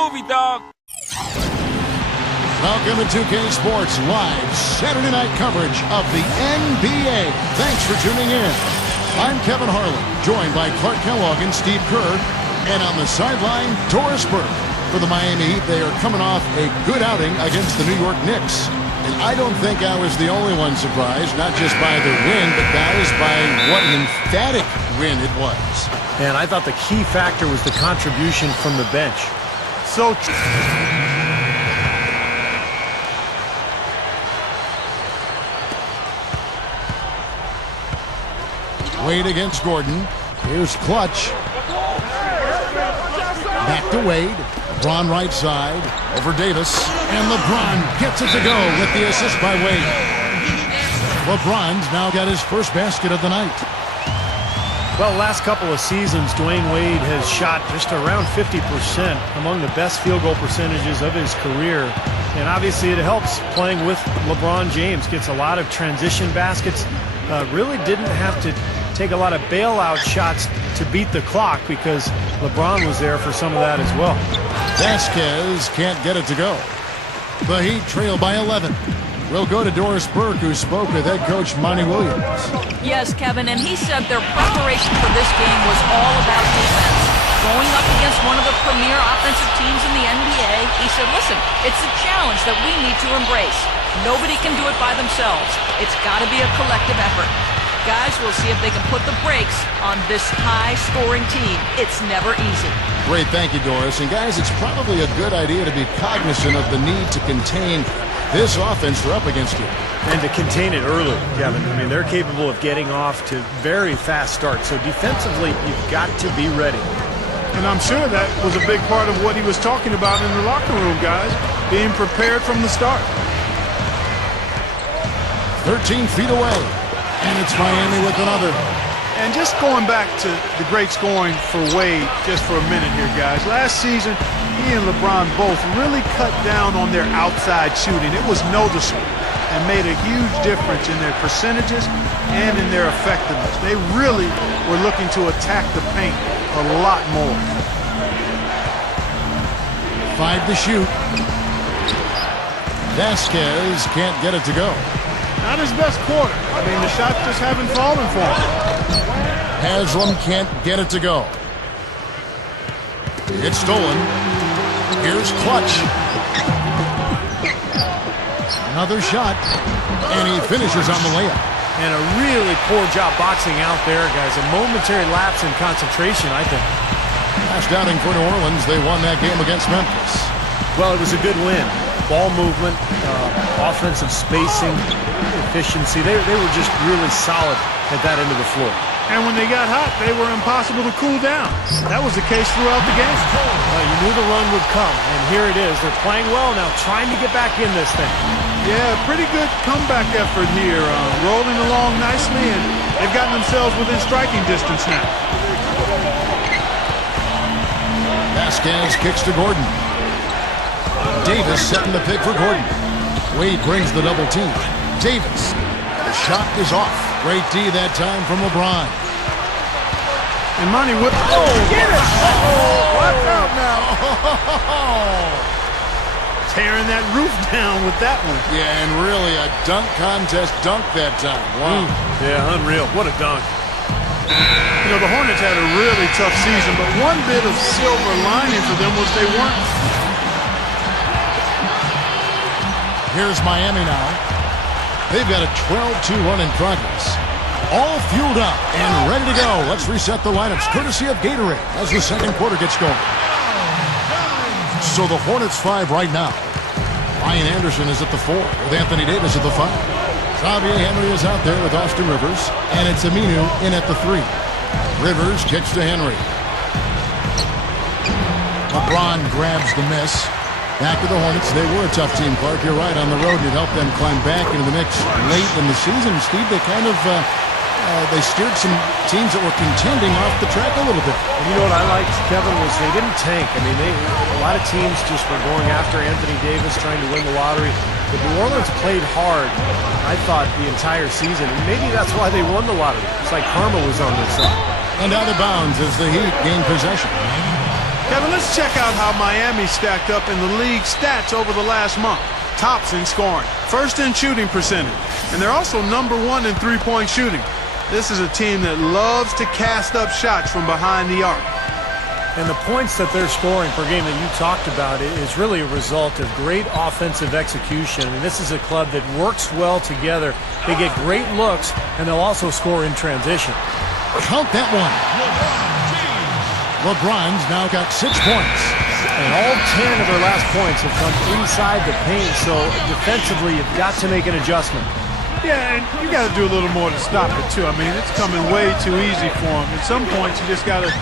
movie, dog. Welcome to 2K Sports live Saturday night coverage of the NBA. Thanks for tuning in. I'm Kevin Harlan, joined by Clark Kellogg and Steve Kerr. And on the sideline, Doris Burke. For the Miami Heat, they are coming off a good outing against the New York Knicks. And I don't think I was the only one surprised, not just by the win, but guys, by what an emphatic win it was. And I thought the key factor was the contribution from the bench. So Wade against Gordon. Here's Clutch. Back to Wade. LeBron right side. Over Davis. And LeBron gets it to go with the assist by Wade. LeBron's now got his first basket of the night. Well, last couple of seasons, Dwayne Wade has shot just around 50%, among the best field goal percentages of his career. And obviously it helps playing with LeBron James. Gets a lot of transition baskets. Really didn't have to take a lot of bailout shots to beat the clock because LeBron was there for some of that as well. Vasquez can't get it to go. The Heat trail by 11. We'll go to Doris Burke, who spoke with head coach Monty Williams. Yes, Kevin, and he said their preparation for this game was all about defense. Going up against one of the premier offensive teams in the NBA, he said, listen, it's a challenge that we need to embrace. Nobody can do it by themselves. It's got to be a collective effort. Guys, we'll see if they can put the brakes on this high-scoring team. It's never easy. Great, thank you, Doris. And guys, it's probably a good idea to be cognizant of the need to contain this offense they're up against you. And to contain it early, Kevin. I mean, they're capable of getting off to very fast starts. So defensively, you've got to be ready. And I'm sure that was a big part of what he was talking about in the locker room, guys. Being prepared from the start. 13 feet away. And it's Miami with another. And just going back to the great scoring for Wade just for a minute here, guys. Last season, he and LeBron both really cut down on their outside shooting. It was noticeable and made a huge difference in their percentages and in their effectiveness. They really were looking to attack the paint a lot more. 5 to shoot. Vasquez can't get it to go. Not his best quarter. I mean, the shots just haven't fallen for him. Haslam can't get it to go. It's stolen. Here's Clutch. Another shot. And he finishes on the layup. And a really poor job boxing out there, guys. A momentary lapse in concentration, I think. Last outing for New Orleans, they won that game against Memphis. Well, it was a good win. Ball movement, offensive spacing, efficiency. They were just really solid at that end of the floor. And when they got hot, they were impossible to cool down. That was the case throughout the game. You knew the run would come, and here it is. They're playing well now, trying to get back in this thing. Yeah, pretty good comeback effort here. Rolling along nicely, and they've gotten themselves within striking distance now. Vasquez kicks to Gordon. Davis setting the pick for Gordon. Wade brings the double team. Davis. The shot is off. Great D that time from LeBron. And Monty whip. Oh, get it! Uh-oh, watch out now. Tearing that roof down with that one. Yeah, and really a dunk contest dunk that time. Wow. Yeah, unreal. What a dunk. You know, the Hornets had a really tough season, but one bit of silver lining for them was they weren't. Here's Miami now. They've got a 12-2 run in progress. All fueled up and ready to go. Let's reset the lineups courtesy of Gatorade as the second quarter gets going. So the Hornets 5 right now. Ryan Anderson is at the 4 with Anthony Davis at the 5. Xavier Henry is out there with Austin Rivers. And it's Aminu in at the 3. Rivers kicks to Henry. LeBron grabs the miss. Back to the Hornets. They were a tough team, Clark. You're right, on the road. It helped them climb back into the mix late in the season. Steve, they kind of they steered some teams that were contending off the track a little bit. And you know what I liked, Kevin, was they didn't tank. I mean, a lot of teams just were going after Anthony Davis, trying to win the lottery. But New Orleans played hard, I thought, the entire season. And maybe that's why they won the lottery. It's like karma was on their side. And out of bounds as the Heat gain possession. Kevin, let's check out how Miami stacked up in the league stats over the last month. Tops in scoring, first in shooting percentage, and they're also #1 in three-point shooting. This is a team that loves to cast up shots from behind the arc. And the points that they're scoring per game that you talked about is really a result of great offensive execution. And this is a club that works well together. They get great looks, and they'll also score in transition. Count that one. LeBron's now got 6 points. And all 10 of their last points have come inside the paint, so defensively you've got to make an adjustment. Yeah, and you got to do a little more to stop it, too. I mean, it's coming way too easy for him. At some points, you just got to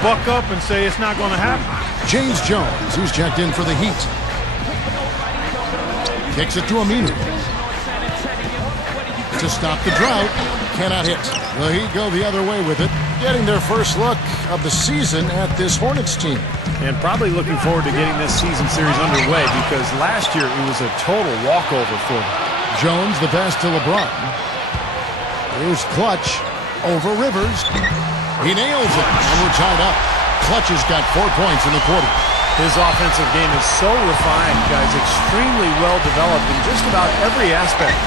buck up and say it's not going to happen. James Jones, who's checked in for the Heat. Kicks it to Aminu. To stop the drought, cannot hit. The Heat go the other way with it, getting their first look of the season at this Hornets team. And probably looking forward to getting this season series underway because last year it was a total walkover for them. Jones, the pass to LeBron. Here's Clutch over Rivers. He nails it, and we're tied up. Clutch has got 4 points in the quarter. His offensive game is so refined, guys, extremely well developed in just about every aspect.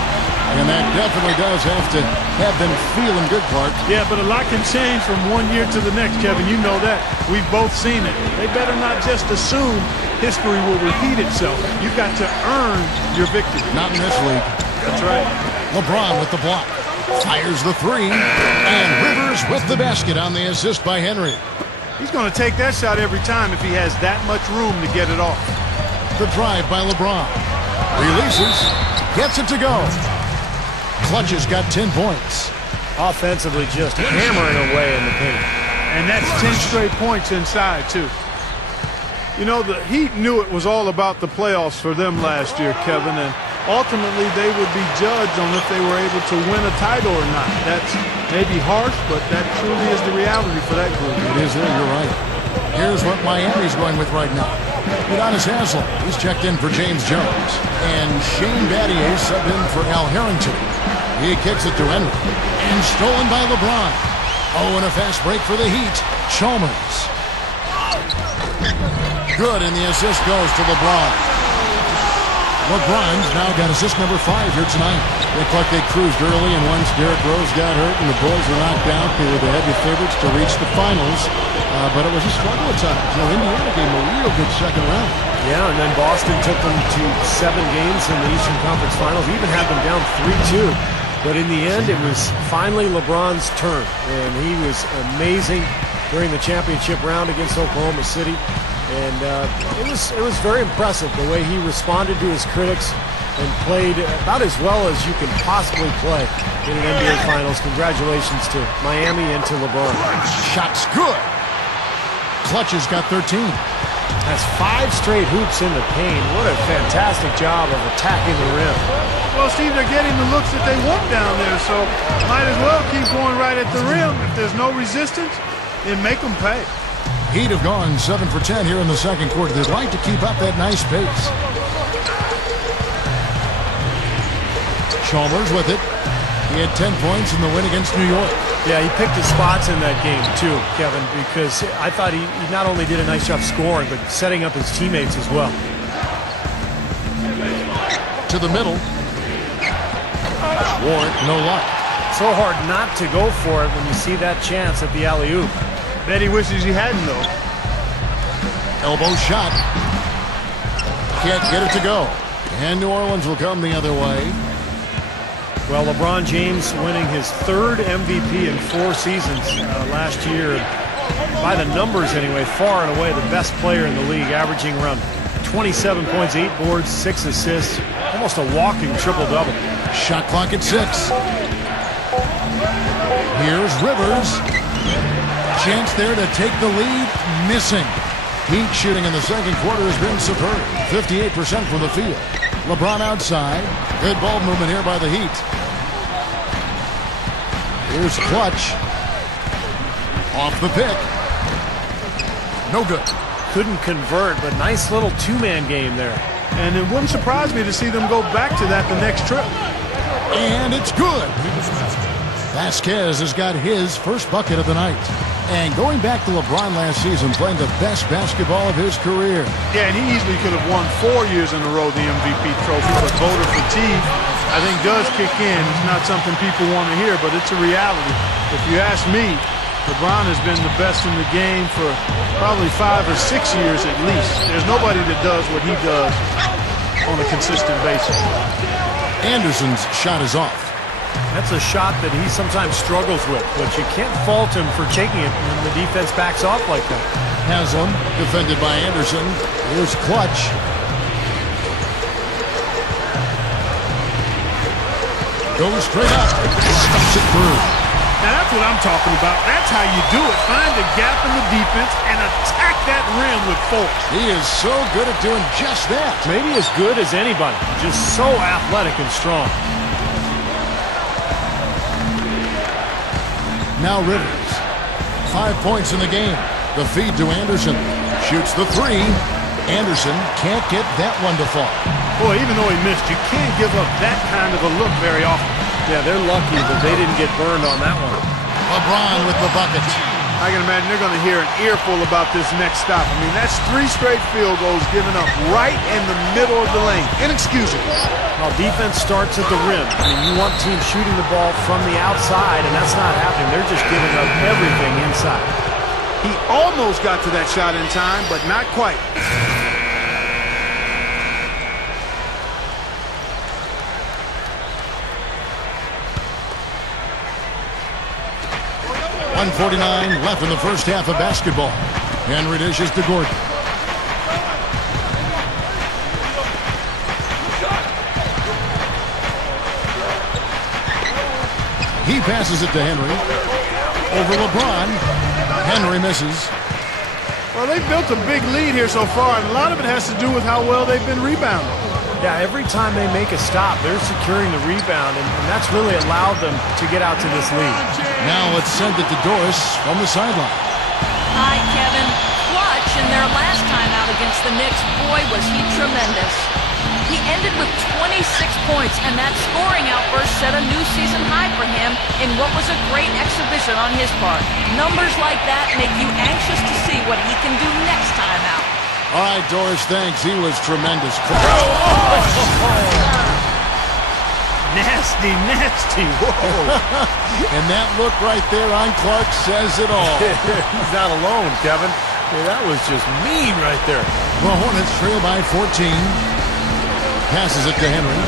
And that definitely does have to have them feeling good, Clark. Yeah, but a lot can change from one year to the next, Kevin. You know that. We've both seen it. They better not just assume history will repeat itself. You've got to earn your victory. Not in this league. That's right. LeBron with the block. Fires the 3. And Rivers with the basket on the assist by Henry. He's going to take that shot every time if he has that much room to get it off. The drive by LeBron. Releases. Gets it to go. Clutch has got 10 points. Offensively just hammering away in the paint. And that's 10 straight points inside, too. You know, the Heat knew it was all about the playoffs for them last year, Kevin, and ultimately they would be judged on if they were able to win a title or not. That's maybe harsh, but that truly is the reality for that group. It is there, you're right. Here's what Miami's going with right now. Udonis Haslem, he's checked in for James Jones. And Shane Battier subbed in for Al Harrington. He kicks it to Henry. And stolen by LeBron. Oh, and a fast break for the Heat. Chalmers. Good, and the assist goes to LeBron. LeBron's now got assist number 5 here tonight. Looked like they cruised early, and once Derrick Rose got hurt and the boys were knocked out, they were the heavy favorites to reach the finals. But it was a struggle at times. You know, Indiana gave them a real good second round. Yeah, and then Boston took them to 7 games in the Eastern Conference Finals, even had them down 3-2. But in the end, it was finally LeBron's turn, and he was amazing during the championship round against Oklahoma City. And it was very impressive the way he responded to his critics and played about as well as you can possibly play in an NBA Finals. Congratulations to Miami and to LeBron. Shot's good. Clutch has got 13. Has 5 straight hoops in the paint. What a fantastic job of attacking the rim. Well, Steve, they're getting the looks that they want down there, so might as well keep going right at the rim. If there's no resistance, then make them pay. Heat have gone 7 for 10 here in the second quarter. They'd like to keep up that nice pace. Chalmers with it. He had 10 points in the win against New York. Yeah, he picked his spots in that game too, Kevin, because I thought he not only did a nice job scoring, but setting up his teammates as well. To the middle. Warren, no luck. So hard not to go for it when you see that chance at the alley-oop. Bet he wishes he hadn't, though. Elbow shot. Can't get it to go. And New Orleans will come the other way. Well, LeBron James winning his 3rd MVP in 4 seasons last year. By the numbers anyway, far and away the best player in the league, averaging around 27 points, 8 boards, 6 assists. Almost a walking triple-double. Shot clock at 6. Here's Rivers. Chance there to take the lead. Missing. Heat shooting in the second quarter has been superb. 58% from the field. LeBron outside. Good ball movement here by the Heat. Here's Clutch. Off the pick. No good. Couldn't convert, but nice little 2-man game there. And it wouldn't surprise me to see them go back to that the next trip. And it's good. Vasquez has got his first bucket of the night. And going back to LeBron last season, playing the best basketball of his career. Yeah, and he easily could have won 4 years in a row the MVP trophy, but voter fatigue, I think, does kick in. It's not something people want to hear, but it's a reality. If you ask me, LeBron has been the best in the game for probably 5 or 6 years at least. There's nobody that does what he does on a consistent basis. Anderson's shot is off. That's a shot that he sometimes struggles with, but you can't fault him for taking it when the defense backs off like that. Haslam, defended by Anderson. Here's Clutch. Goes straight up. Stuffs it through. Now that's what I'm talking about. That's how you do it. Find a gap in the defense and attack that rim with force. He is so good at doing just that. Maybe as good as anybody. Just so athletic and strong. Now Rivers. 5 points in the game. The feed to Anderson. Shoots the three. Anderson can't get that one to fall. Boy, even though he missed, you can't give up that kind of a look very often. Yeah, they're lucky that they didn't get burned on that one. LeBron with the bucket. I can imagine they're going to hear an earful about this next stop. I mean, that's 3 straight field goals given up right in the middle of the lane. Inexcusable. Well, defense starts at the rim. I mean, you want teams shooting the ball from the outside, and that's not happening. They're just giving up everything inside. He almost got to that shot in time, but not quite. .149 left in the first half of basketball. Henry dishes to Gordon. He passes it to Henry. Over LeBron. Henry misses. Well, they've built a big lead here so far, and a lot of it has to do with how well they've been rebounding. Yeah, every time they make a stop, they're securing the rebound, and that's really allowed them to get out to this lead. Now let's send it to Doris from the sideline. Hi, Kevin. Clutch in their last time out against the Knicks. Boy, was he tremendous. He ended with 26 points, and that scoring outburst set a new season high for him in what was a great exhibition on his part. Numbers like that make you anxious to see what he can do next time out. All right, Doris, thanks. He was tremendous. Nasty, nasty. Whoa. And that look right there on Clark says it all. He's not alone, Kevin. Yeah, that was just mean right there. The Hornets trail by 14. Passes it to Henry.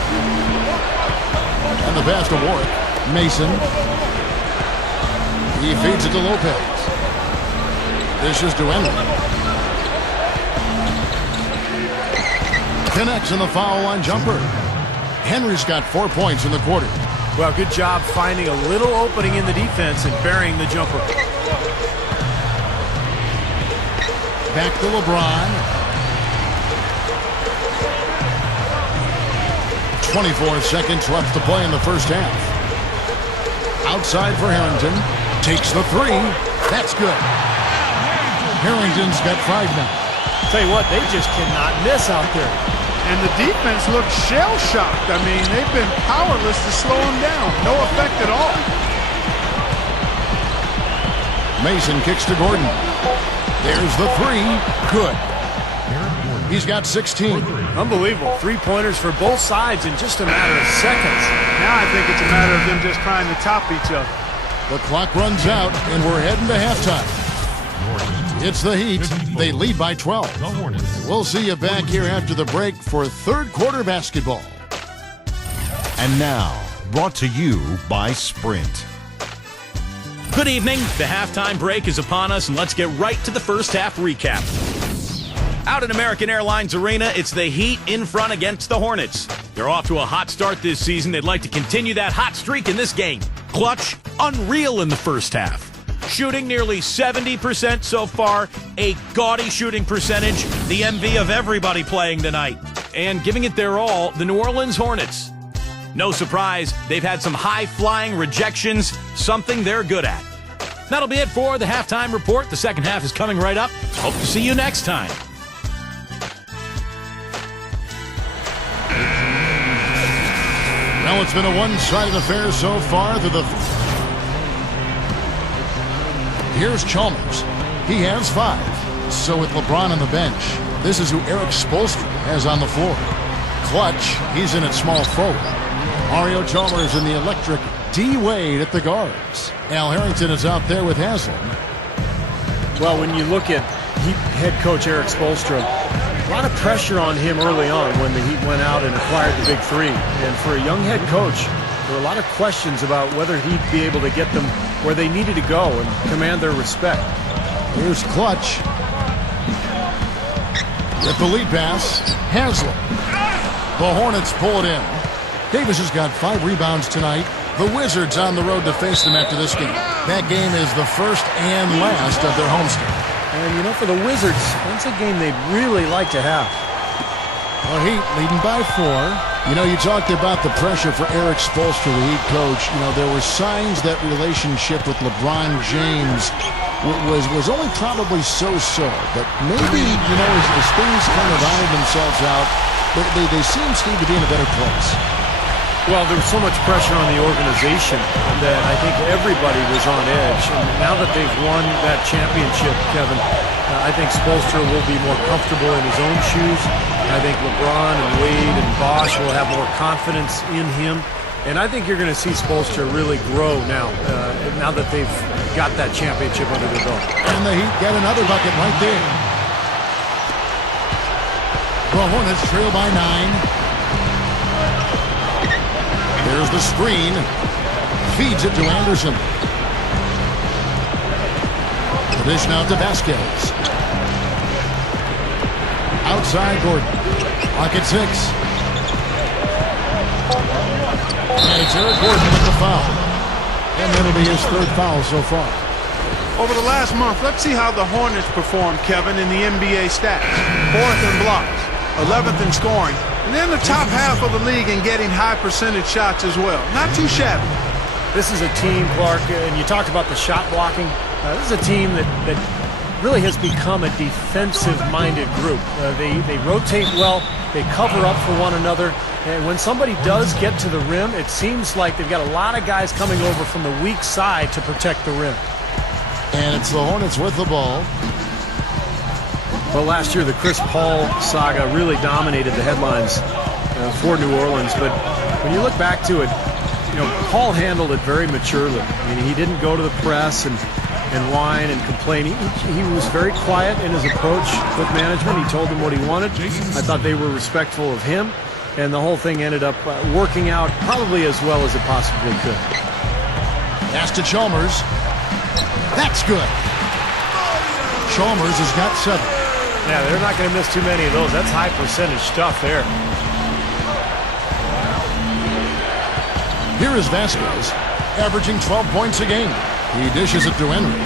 And the pass to Warwick. Mason. He feeds it to Lopez. This is to Henry. Connects in the foul line jumper. Henry's got 4 points in the quarter. Well, good job finding a little opening in the defense and burying the jumper. Back to LeBron. 24 seconds left to play in the first half. Outside for Harrington. Takes the three. That's good. Harrington's got 5 now. Tell you what, they just cannot miss out there. And the defense looked shell-shocked. I mean, they've been powerless to slow him down. No effect at all. Mason kicks to Gordon. There's the three. Good. He's got 16. Unbelievable. 3-pointers for both sides in just a matter of seconds. Now I think it's a matter of them just trying to top each other. The clock runs out, and we're heading to halftime. It's the Heat. They lead by 12. We'll see you back here after the break for third quarter basketball. And now, brought to you by Sprint. Good evening. The halftime break is upon us, and let's get right to the first half recap. Out at American Airlines Arena, it's the Heat in front against the Hornets. They're off to a hot start this season. They'd like to continue that hot streak in this game. Clutch, unreal in the first half. Shooting nearly 70% so far, a gaudy shooting percentage, the envy of everybody playing tonight. And giving it their all, the New Orleans Hornets. No surprise, they've had some high-flying rejections, something they're good at. That'll be it for the halftime report. The second half is coming right up. Hope to see you next time. Well, it's been a one-sided affair so far through the... here's Chalmers. He has 5. So with LeBron on the bench, this is who Eric Spoelstra has on the floor. Clutch, he's in at small forward. Mario Chalmers in the electric D. Wade at the guards. Al Harrington is out there with Haslam. Well, when you look at head coach Eric Spoelstra, a lot of pressure on him early on when the Heat went out and acquired the big 3. And for a young head coach, there were a lot of questions about whether he'd be able to get them where they needed to go and command their respect. Here's Clutch. With the lead pass, Haslam. The Hornets pull it in. Davis has got 5 rebounds tonight. The Wizards on the road to face them after this game. That game is the first and last of their homestand. And, you know, for the Wizards, that's a game they'd really like to have. The Heat leading by 4. You know, you talked about the pressure for Eric Spoelstra, the Heat coach. You know, there were signs that relationship with LeBron James was only probably so-so. But maybe, you know, as things kind of iron themselves out, they seem, Steve, to be in a better place. Well, there was so much pressure on the organization that I think everybody was on edge. And now that they've won that championship, Kevin, I think Spoelstra will be more comfortable in his own shoes. I think LeBron and Wade and Bosh will have more confidence in him. And I think you're going to see Spoelstra really grow now that they've got that championship under their belt. And the Heat get another bucket right there. The Hornets trail by 9. There's the screen. Feeds it to Anderson. The dish now to Vasquez. Outside Gordon. Clock at 6. And it's Eric Gordon with the foul. And that'll be his 3rd foul so far. Over the last month, let's see how the Hornets performed, Kevin, in the NBA stats. 4th in blocks, 11th in scoring, and then the top half of the league in getting high percentage shots as well. Not too shabby. This is a team, Clark, and you talked about the shot blocking. This is a team that really has become a defensive-minded group. They rotate well, they cover up for one another, and when somebody does get to the rim, it seems like they've got a lot of guys coming over from the weak side to protect the rim. And it's the Hornets with the ball. Well, last year the Chris Paul saga really dominated the headlines for New Orleans, but when you look back to it, you know, Paul handled it very maturely. I mean, he didn't go to the press and whine and complain. He was very quiet in his approach with management. He told them what he wanted. I thought they were respectful of him, and the whole thing ended up working out probably as well as it possibly could. Pass to Chalmers. That's good. Chalmers has got 7. Yeah, they're not going to miss too many of those. That's high percentage stuff there. Here is Vasquez, averaging 12 points a game. He dishes it to Henry.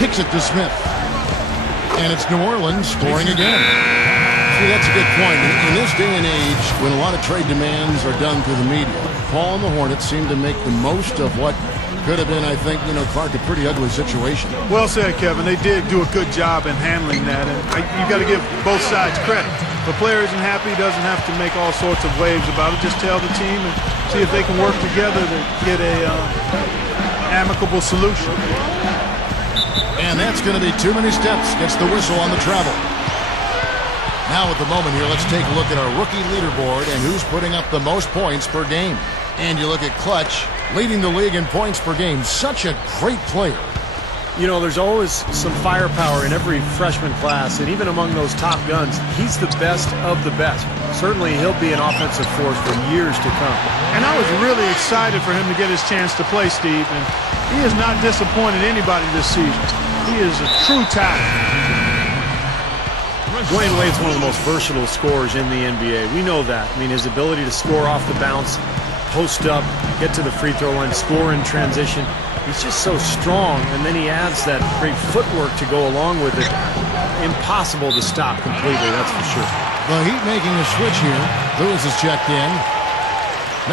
Kicks it to Smith. And it's New Orleans scoring again. See, that's a good point. In this day and age, when a lot of trade demands are done through the media, Paul and the Hornets seem to make the most of what could have been, I think, you know, Clark, a pretty ugly situation. Well said, Kevin. They did do a good job in handling that, and you got to give both sides credit. If a player isn't happy, he doesn't have to make all sorts of waves about it. Just tell the team and see if they can work together to get a amicable solution. And that's going to be too many steps. Gets the whistle on the travel. Now at the moment here, let's take a look at our rookie leaderboard and who's putting up the most points per game. And you look at Clutch, leading the league in points per game. Such a great player. You know, there's always some firepower in every freshman class, and even among those top guns, he's the best of the best. Certainly, he'll be an offensive force for years to come. And I was really excited for him to get his chance to play, Steve, and he has not disappointed anybody this season. He is a true talent. Dwayne Wade's one of the most versatile scorers in the NBA. We know that. I mean, his ability to score off the bounce, post up, get to the free throw line, score in transition. He's just so strong, and then he adds that great footwork to go along with it. Impossible to stop completely, that's for sure. The Heat making a switch here. Lewis is checked in.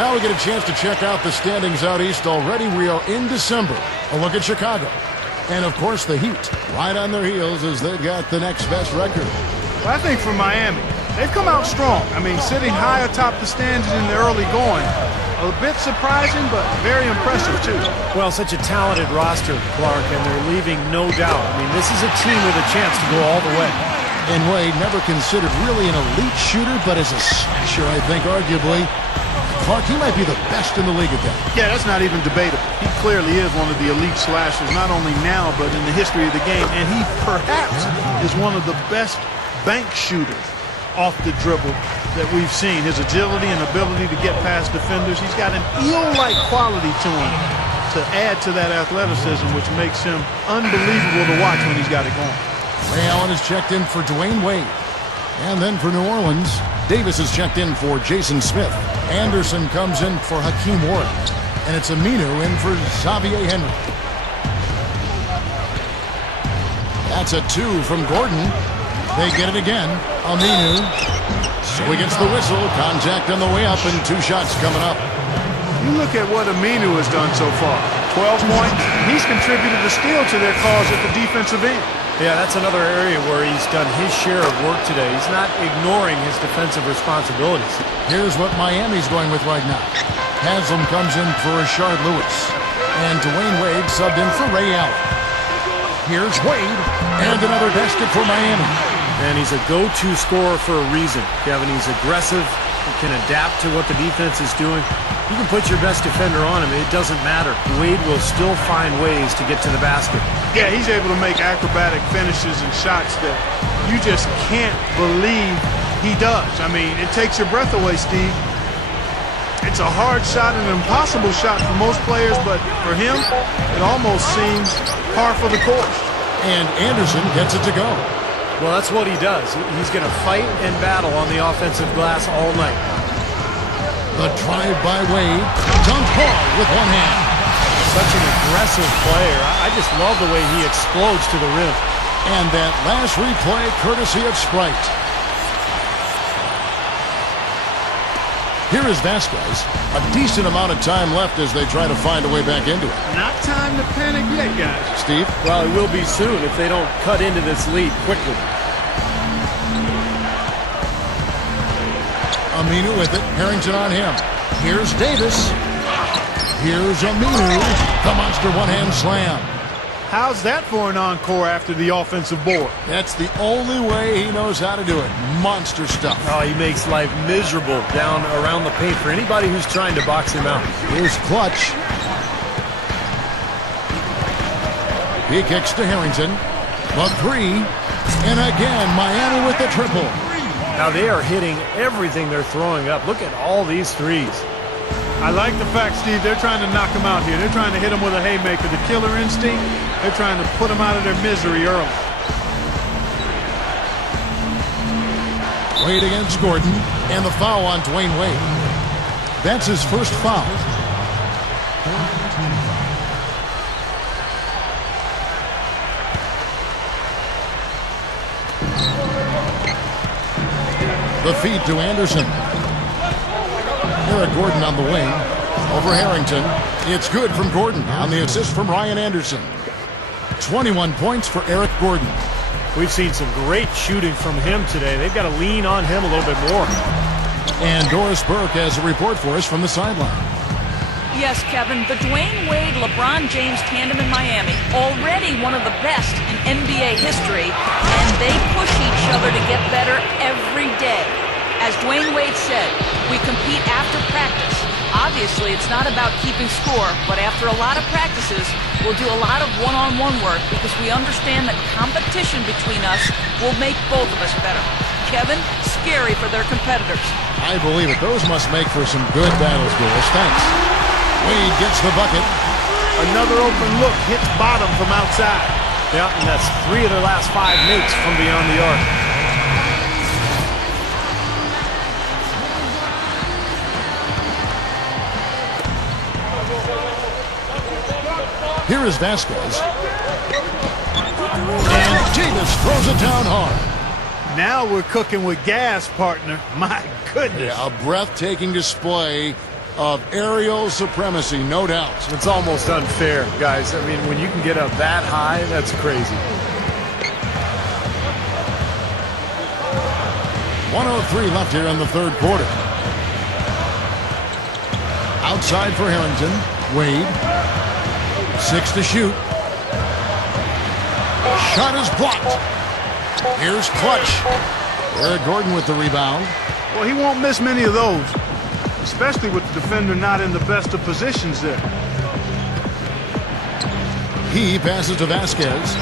Now we get a chance to check out the standings out east already. We are in December. A look at Chicago. And, of course, the Heat right on their heels as they've got the next best record. Well, I think for Miami, they've come out strong. I mean, sitting high atop the standings in the early going. A bit surprising, but very impressive, too. Well, such a talented roster, Clark, and they're leaving no doubt. I mean, this is a team with a chance to go all the way. And Wade, never considered really an elite shooter, but as a slasher, I think, arguably, Clark, he might be the best in the league at that. Yeah, that's not even debatable. He clearly is one of the elite slashers, not only now, but in the history of the game. And he perhaps is one of the best bank shooters off the dribble that we've seen. His agility and ability to get past defenders. He's got an eel-like quality to him to add to that athleticism, which makes him unbelievable to watch when he's got it going. Ray Allen is checked in for Dwayne Wade. And then for New Orleans, Davis is checked in for Jason Smith. Anderson comes in for Hakeem Warren. And it's Aminu in for Xavier Henry. That's a 2 from Gordon. They get it again. Aminu. So he gets the whistle. Contact on the way up and 2 shots coming up. You look at what Aminu has done so far. 12 points. He's contributed a steal to their cause at the defensive end. Yeah, that's another area where he's done his share of work today. He's not ignoring his defensive responsibilities. Here's what Miami's going with right now. Haslam comes in for Rashard Lewis. And Dwayne Wade subbed in for Ray Allen. Here's Wade. And another basket for Miami. And he's a go-to scorer for a reason, Kevin. He's aggressive. He can adapt to what the defense is doing. You can put your best defender on him. It doesn't matter. Wade will still find ways to get to the basket. Yeah, he's able to make acrobatic finishes and shots that you just can't believe he does. I mean, it takes your breath away, Steve. It's a hard shot, an impossible shot for most players, but for him, it almost seems par for the course. And Anderson gets it to go. Well, that's what he does. He's going to fight and battle on the offensive glass all night. The drive by Wade. Dunked hard with one hand. Such an aggressive player. I just love the way he explodes to the rim. And that last replay courtesy of Sprite. Here is Vasquez. A decent amount of time left as they try to find a way back into it. Not time to panic yet, guys. Steve? Well, it will be soon if they don't cut into this lead quickly. Aminu with it. Harrington on him. Here's Davis. Here's Aminu. The monster one-hand slam. How's that for an encore after the offensive board? That's the only way he knows how to do it. Monster stuff. Oh, he makes life miserable down around the paint for anybody who's trying to box him out. Here's Clutch. He kicks to Harrington. The 3. And again, Miami with the triple. Now they are hitting everything they're throwing up. Look at all these threes. I like the fact, Steve, they're trying to knock him out here. They're trying to hit him with a haymaker. The killer instinct, they're trying to put him out of their misery early. Wade against Gordon, and the foul on Dwayne Wade. That's his first foul. The feed to Anderson. Eric Gordon on the wing. Over Harrington. It's good from Gordon on the assist from Ryan Anderson. 21 points for Eric Gordon. We've seen some great shooting from him today. They've got to lean on him a little bit more. And Doris Burke has a report for us from the sideline. Yes, Kevin, the Dwayne Wade, LeBron James tandem in Miami, already one of the best in NBA history, and they push each other to get better every day. As Dwayne Wade said, we compete after practice. Obviously, it's not about keeping score, but after a lot of practices, we'll do a lot of one-on-one work because we understand that competition between us will make both of us better. Kevin, scary for their competitors. I believe it. Those must make for some good battles, girls. Thanks. Wade gets the bucket. Another open look, hits bottom from outside. Yeah, and that's 3 of their last 5 makes from beyond the arc. Here is Vasquez. And Davis throws it down hard. Now we're cooking with gas, partner. My goodness. Yeah, a breathtaking display of aerial supremacy, no doubt. It's almost unfair, guys. I mean, when you can get up that high, that's crazy. 1:03 left here in the third quarter. Out outside for Harrington. Wade. 6 to shoot. Shot is blocked. Here's Clutch. Eric Gordon with the rebound. Well, he won't miss many of those, especially with the defender not in the best of positions there. He passes to Vasquez.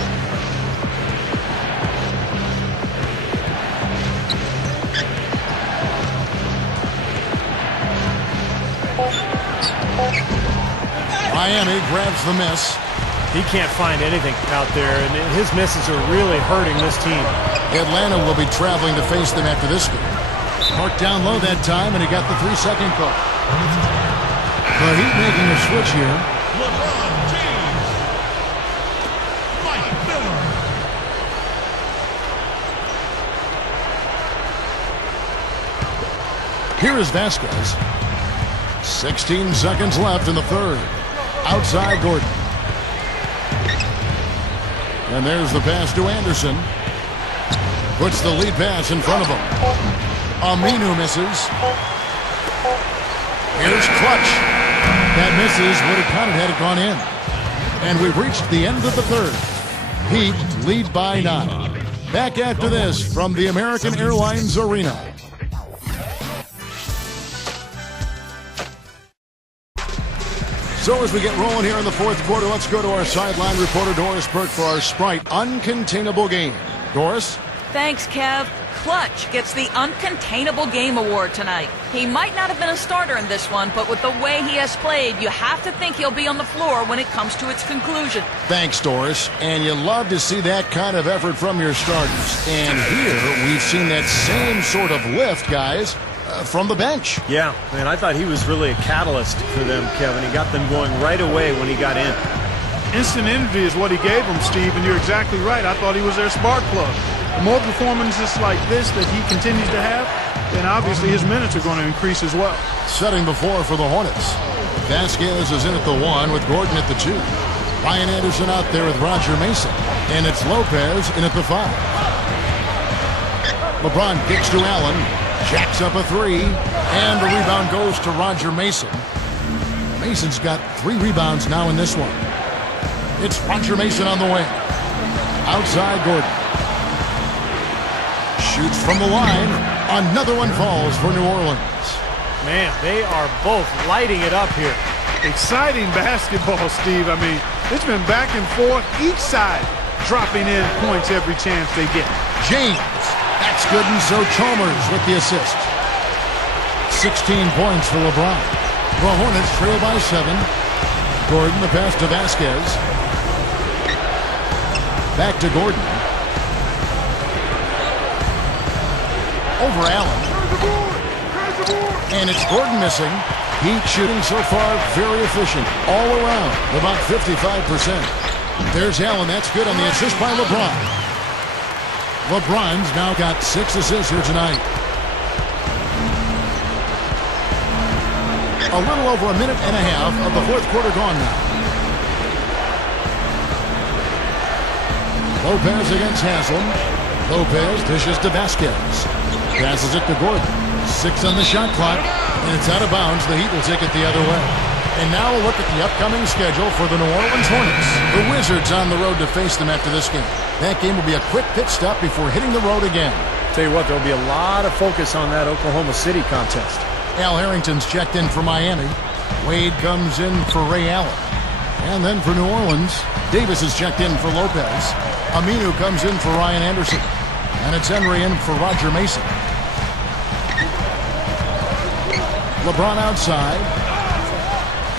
Miami grabs the miss. He can't find anything out there, and his misses are really hurting this team. Atlanta will be traveling to face them after this game. Marked down low that time, and he got the 3-second call. The Heat making a switch here. LeBron James. Mike Miller. Here is Vasquez. 16 seconds left in the third. Outside Gordon. And there's the pass to Anderson. Puts the lead pass in front of him. Aminu misses. Here's Clutch. That misses. Would have counted had it gone in. And we've reached the end of the third. Heat lead by 9. Back after this from the American Airlines Arena. So as we get rolling here in the fourth quarter, let's go to our sideline reporter, Doris Burke, for our Sprite Uncontainable Game. Doris? Thanks, Kev. Clutch gets the Uncontainable Game Award tonight. He might not have been a starter in this one, but with the way he has played, you have to think he'll be on the floor when it comes to its conclusion. Thanks, Doris. And you love to see that kind of effort from your starters. And here we've seen that same sort of lift, guys, from the bench. Yeah, man, I thought he was really a catalyst for them, Kevin. He got them going right away when he got in. Instant energy is what he gave them, Steve, and you're exactly right. I thought he was their spark plug. The more performances like this that he continues to have, then obviously his minutes are going to increase as well. Setting the floor for the Hornets. Vasquez is in at the 1 with Gordon at the 2. Ryan Anderson out there with Roger Mason. And it's Lopez in at the 5. LeBron kicks to Allen. Jacks up a 3. And the rebound goes to Roger Mason. Mason's got 3 rebounds now in this one. It's Roger Mason on the wing. Outside Gordon. Shoots from the line. Another one falls for New Orleans. Man, they are both lighting it up here. Exciting basketball, Steve. I mean, it's been back and forth. Each side dropping in points every chance they get. James. That's good, and so Chalmers with the assist. 16 points for LeBron. The Hornets trail by 7. Gordon, the pass to Vasquez. Back to Gordon. Over Allen. And it's Gordon missing. Heat shooting so far very efficient. All around, about 55%. There's Allen. That's good on the assist by LeBron. LeBron's now got 6 assists here tonight. A little over a minute and a half of the fourth quarter gone now. Lopez against Haslam. Lopez dishes to Vasquez. Passes it to Gordon. 6 on the shot clock, and it's out of bounds. The Heat will take it the other way. And now we'll look at the upcoming schedule for the New Orleans Hornets. The Wizards on the road to face them after this game. That game will be a quick pit stop before hitting the road again. Tell you what, there'll be a lot of focus on that Oklahoma City contest. Al Harrington's checked in for Miami. Wade comes in for Ray Allen. And then for New Orleans, Davis is checked in for Lopez. Aminu comes in for Ryan Anderson. And it's Henry in for Roger Mason. LeBron outside.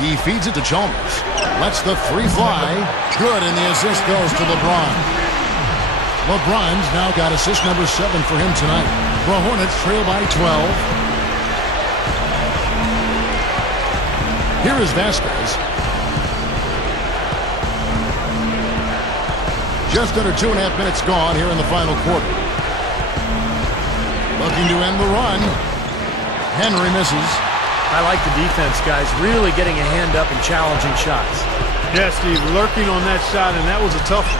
He feeds it to Chalmers. Lets the 3 fly. Good, and the assist goes to LeBron. LeBron's now got assist number 7 for him tonight. The Hornets trail by 12. Here is Vasquez. Just under 2.5 minutes gone here in the final quarter. Looking to end the run. Henry misses. I like the defense, guys, really getting a hand up and challenging shots. Yeah, Steve, lurking on that shot, and that was a tough one.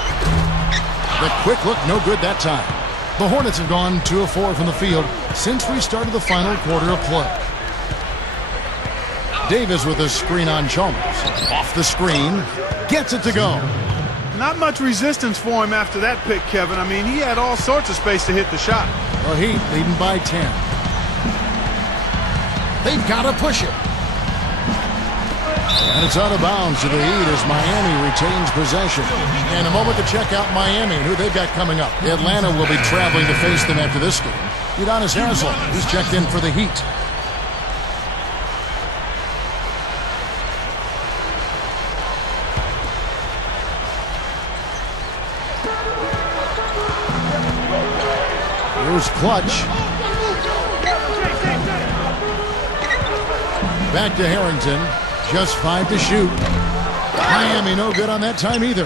The quick look, no good that time. The Hornets have gone 2 of 4 from the field since we started the final quarter of play. Davis with a screen on Chalmers. Off the screen. Gets it to go. Not much resistance for him after that pick, Kevin. I mean, he had all sorts of space to hit the shot. The Heat leading by 10. They've got to push it. And it's out of bounds to the Heat as Miami retains possession. And a moment to check out Miami and who they've got coming up. Atlanta will be traveling to face them after this game. Udonis Haslem, who's checked in for the Heat. Here's Clutch. Back to Harrington. Just 5 to shoot. Miami no good on that time either.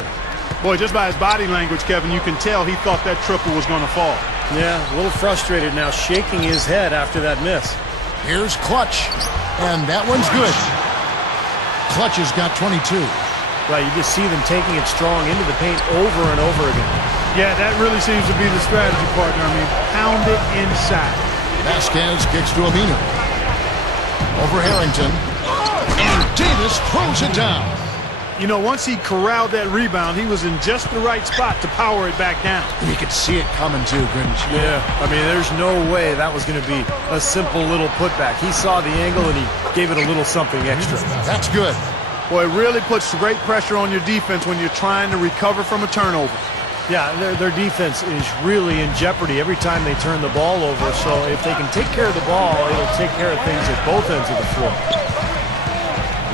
Boy, just by his body language, Kevin, you can tell he thought that triple was going to fall. Yeah, a little frustrated now, shaking his head after that miss. Here's Clutch. And that one's good. Clutch has got 22. Right, you just see them taking it strong into the paint over and over again. Yeah, that really seems to be the strategy, partner. I mean, pound it inside. Vasquez kicks to Aminu. Over Harrington. And Davis throws it down. You know, once he corralled that rebound, he was in just the right spot to power it back down. And you could see it coming too, couldn't you? Yeah, I mean, there's no way that was going to be a simple little putback. He saw the angle and he gave it a little something extra. That's good. Boy, it really puts great pressure on your defense when you're trying to recover from a turnover. Yeah, their defense is really in jeopardy every time they turn the ball over. So if they can take care of the ball, it'll take care of things at both ends of the floor.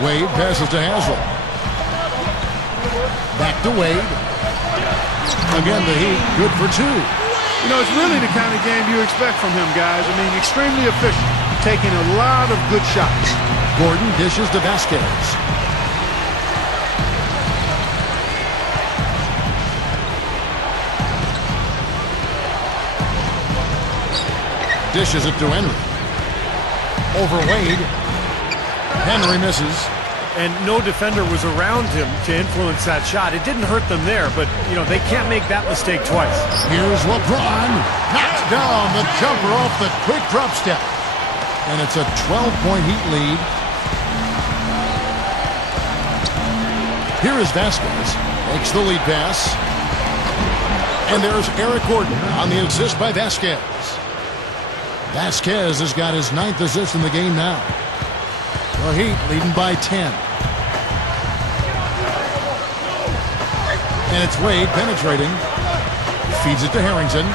Wade passes to Haslem. Back to Wade. Again, the Heat, good for 2. You know, it's really the kind of game you expect from him, guys. I mean, extremely efficient, taking a lot of good shots. Gordon dishes to Vasquez. Dishes it to Henry. Over Wade. Henry misses. And no defender was around him to influence that shot. It didn't hurt them there, but, you know, they can't make that mistake twice. Here's LeBron. Knocks down the jumper off the quick drop step. And it's a 12-point Heat lead. Here is Vasquez. Makes the lead pass. And there's Eric Gordon on the assist by Vasquez. Vasquez has got his 9th assist in the game now. The Heat leading by 10. And it's Wade penetrating. Feeds it to Harrington.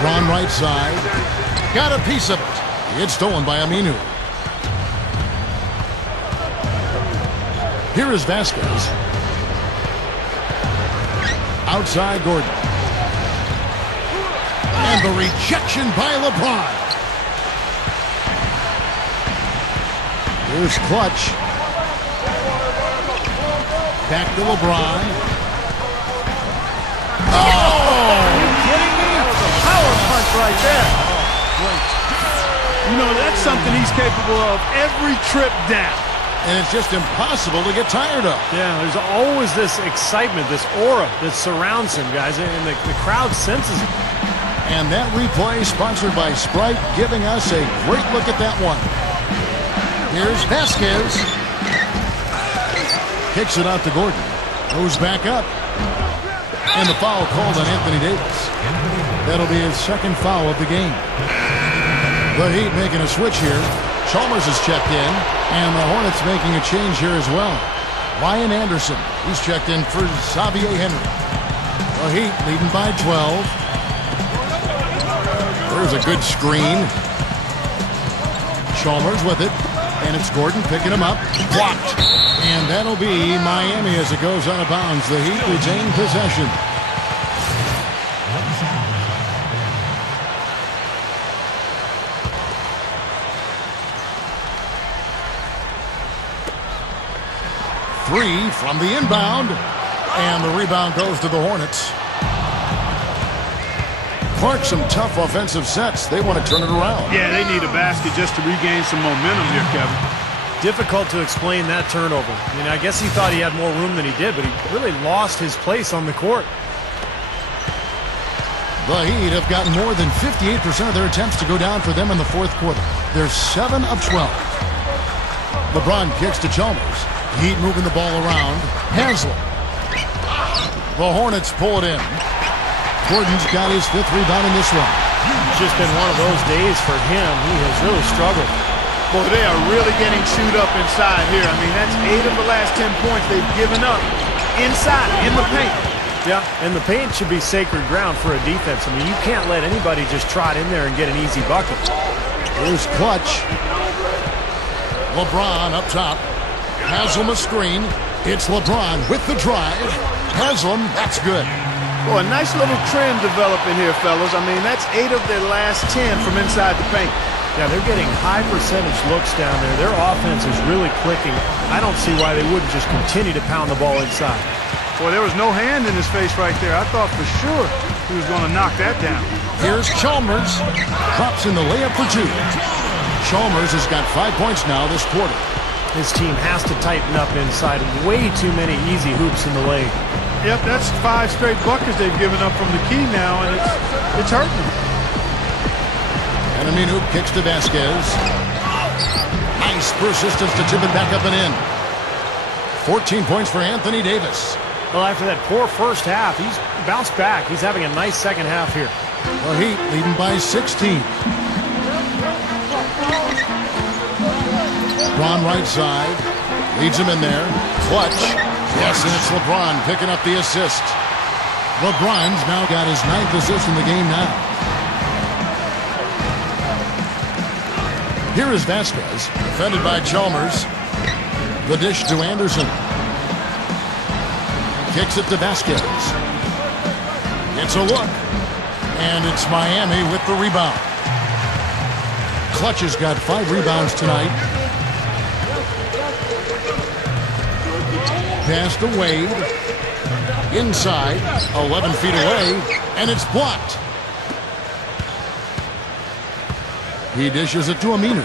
Drawn right side. Got a piece of it. It's stolen by Aminu. Here is Vasquez. Outside Gordon. And the rejection by LeBron. Here's Clutch. Back to LeBron. Oh! Are you kidding me? That was a power punch right there. You know, that's something he's capable of every trip down. And it's just impossible to get tired of. Yeah, there's always this excitement, this aura that surrounds him, guys, and the crowd senses it. And that replay sponsored by Sprite, giving us a great look at that one. Here's Vasquez. Kicks it out to Gordon. Goes back up. And the foul called on Anthony Davis. That'll be his 2nd foul of the game. The Heat making a switch here. Chalmers is checked in. And the Hornets making a change here as well. Ryan Anderson, he's checked in for Xavier Henry. The Heat leading by 12. There's a good screen. Chalmers with it. And it's Gordon picking him up. Blocked. And that'll be Miami as it goes out of bounds. The Heat retain possession. Three from the inbound. And the rebound goes to the Hornets. Clark, some tough offensive sets. They want to turn it around. Yeah, they need a basket just to regain some momentum here, Kevin. Difficult to explain that turnover. I mean, I guess he thought he had more room than he did, but he really lost his place on the court. The Heat have gotten more than 58% of their attempts to go down for them in the 4th quarter. They're 7 of 12. LeBron kicks to Chalmers. Heat moving the ball around. Haslam. The Hornets pull it in. Gordon's got his 5th rebound in this one. It's just been one of those days for him. He has really struggled. Boy, they are really getting chewed up inside here. I mean, that's 8 of the last 10 points they've given up inside, in the paint. Yeah, and the paint should be sacred ground for a defense. I mean, you can't let anybody just trot in there and get an easy bucket. Here's Clutch. LeBron up top. Haslam a screen. It's LeBron with the drive. Haslam, that's good. Boy, a nice little trend developing here, fellas. I mean, that's 8 of their last 10 from inside the paint. Yeah, they're getting high percentage looks down there. Their offense is really clicking. I don't see why they wouldn't just continue to pound the ball inside. Boy, there was no hand in his face right there. I thought for sure he was going to knock that down. Here's Chalmers. Drops in the layup for 2. Chalmers has got 5 points now this quarter. His team has to tighten up inside. Way too many easy hoops in the lane. Yep, that's 5 straight buckets they've given up from the key now, and it's hurting them. And Aminu kicks to Vasquez. Nice persistence to tip it back up and in. 14 points for Anthony Davis. Well, after that poor first half, he's bounced back. He's having a nice second half here. The Heat leading by 16. LeBron right side. Leads him in there. Clutch. Yes, and it's LeBron picking up the assist. LeBron's now got his 9th assist in the game now. Here is Vasquez, defended by Chalmers. The dish to Anderson. Kicks it to Vasquez. It's a look. And it's Miami with the rebound. Clutch has got 5 rebounds tonight. Pass to Wade. Inside, 11 feet away, and it's blocked. He dishes it to Aminu.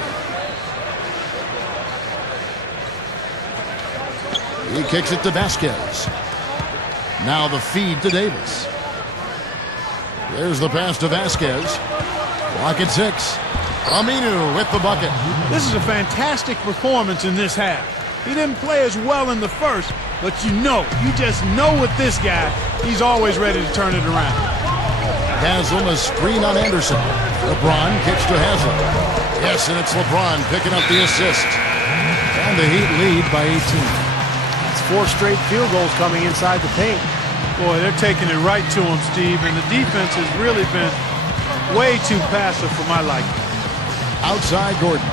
He kicks it to Vasquez. Now the feed to Davis. There's the pass to Vasquez. Clock at 6. Aminu with the bucket. This is a fantastic performance in this half. He didn't play as well in the first, but you just know with this guy, he's always ready to turn it around. Haslam a screen on Anderson. LeBron kicks to Haslam. Yes, and it's LeBron picking up the assist. And the Heat lead by 18. It's 4 straight field goals coming inside the paint. Boy, they're taking it right to him, Steve, and the defense has really been way too passive for my liking. Outside Gordon.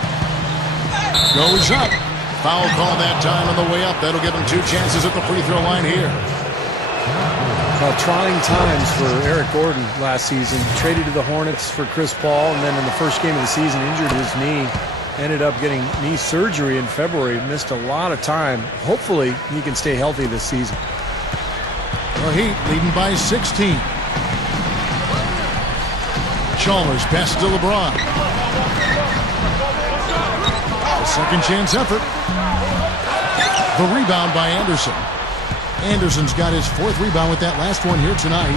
Goes up. Foul call that time on the way up. That'll give him 2 chances at the free throw line here. Trying times for Eric Gordon last season. Traded to the Hornets for Chris Paul, and then in the first game of the season injured his knee. Ended up getting knee surgery in February. Missed a lot of time. Hopefully he can stay healthy this season. The Heat leading by 16. Chalmers passes to LeBron. A second chance effort. The rebound by Anderson. Anderson's got his 4th rebound with that last one here tonight.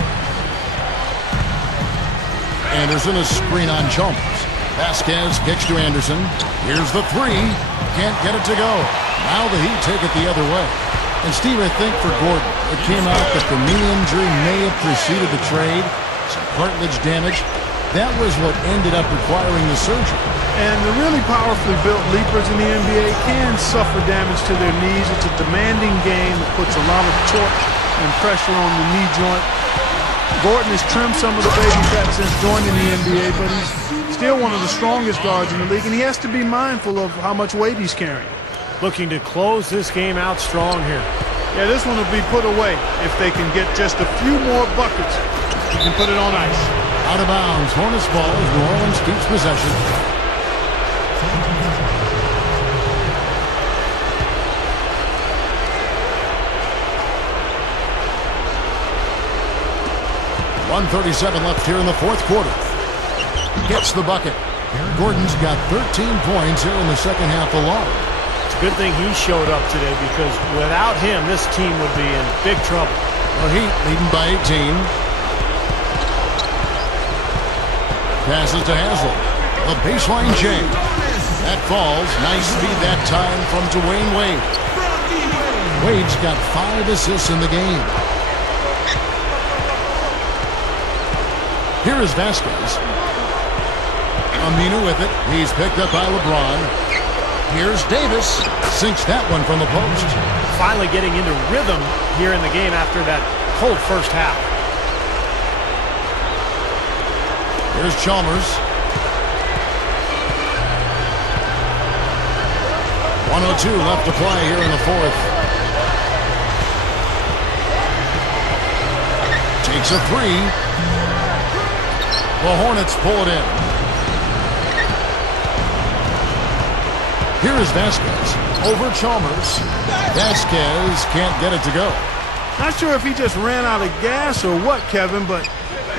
Anderson a screen on Chalmers. Vasquez kicks to Anderson. Here's the 3. Can't get it to go. Now the Heat take it the other way. And Steve, I think for Gordon, it came out that the knee injury may have preceded the trade. Some cartilage damage. That was what ended up requiring the surgery. And the really powerfully built leapers in the NBA can suffer damage to their knees. It's a demanding game. It puts a lot of torque and pressure on the knee joint. Gordon has trimmed some of the baby fat since joining the NBA, but he's still one of the strongest guards in the league, and he has to be mindful of how much weight he's carrying. Looking to close this game out strong here. Yeah, this one will be put away if they can get just a few more buckets. You can put it on ice. Out of bounds. Hornets ball as New Orleans keeps possession. .137 left here in the 4th quarter. Gets the bucket. Gordon's got 13 points here in the second half alone. It's a good thing he showed up today, because without him, this team would be in big trouble. The Heat leading by 18. Passes to Haslam. A baseline change. That falls. Nice speed that time from Dwayne Wade. Wade's got 5 assists in the game. Here is Vasquez. Aminu with it. He's picked up by LeBron. Here's Davis. Sinks that one from the post. Finally getting into rhythm here in the game after that cold first half. Here's Chalmers. 1:02 left to play here in the fourth. Takes a 3. The Hornets pull it in. Here is Vasquez over Chalmers. Vasquez can't get it to go. Not sure if he just ran out of gas or what, Kevin, but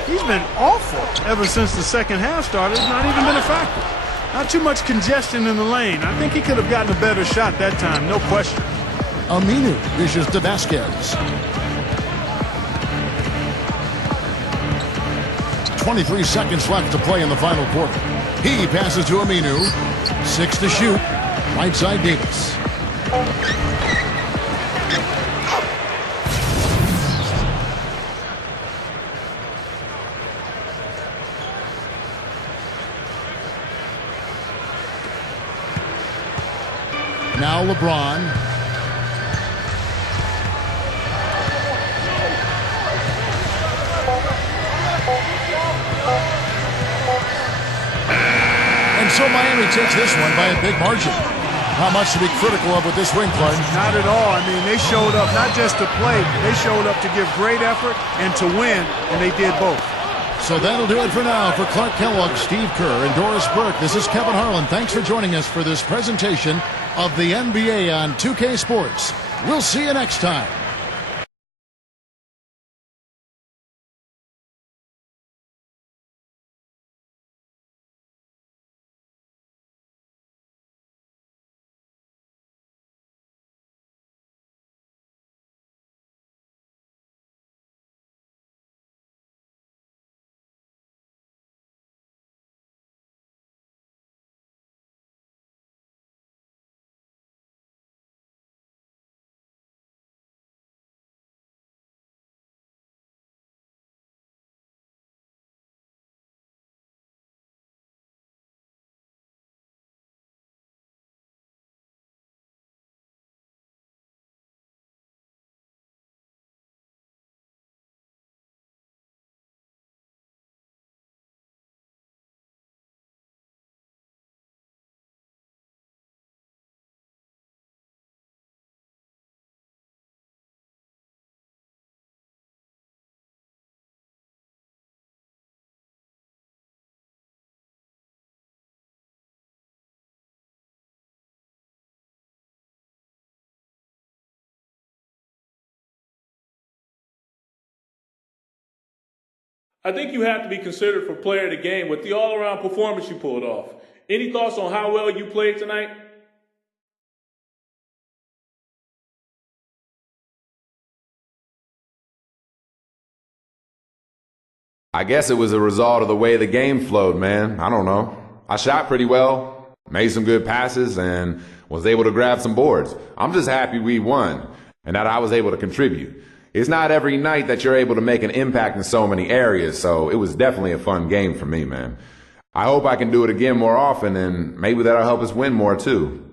he's been awful ever since the second half started. It's not even been a factor. Not too much congestion in the lane. I think he could have gotten a better shot that time, no question. Aminu dishes to Vasquez. 23 seconds left to play in the final quarter. He passes to Aminu. 6 to shoot. Right side Davis. Now LeBron. And so Miami takes this one by a big margin. Not much to be critical of with this win, Clark. Not at all. I mean, they showed up not just to play, they showed up to give great effort and to win, and they did both. So that'll do it for now. For Clark Kellogg, Steve Kerr, and Doris Burke, this is Kevin Harlan. Thanks for joining us for this presentation of the NBA on 2K Sports. We'll see you next time. I think you have to be considered for player of the game with the all-around performance you pulled off. Any thoughts on how well you played tonight? I guess it was a result of the way the game flowed, man. I don't know. I shot pretty well, made some good passes, and was able to grab some boards. I'm just happy we won and that I was able to contribute. It's not every night that you're able to make an impact in so many areas, so it was definitely a fun game for me, man. I hope I can do it again more often, and maybe that'll help us win more, too.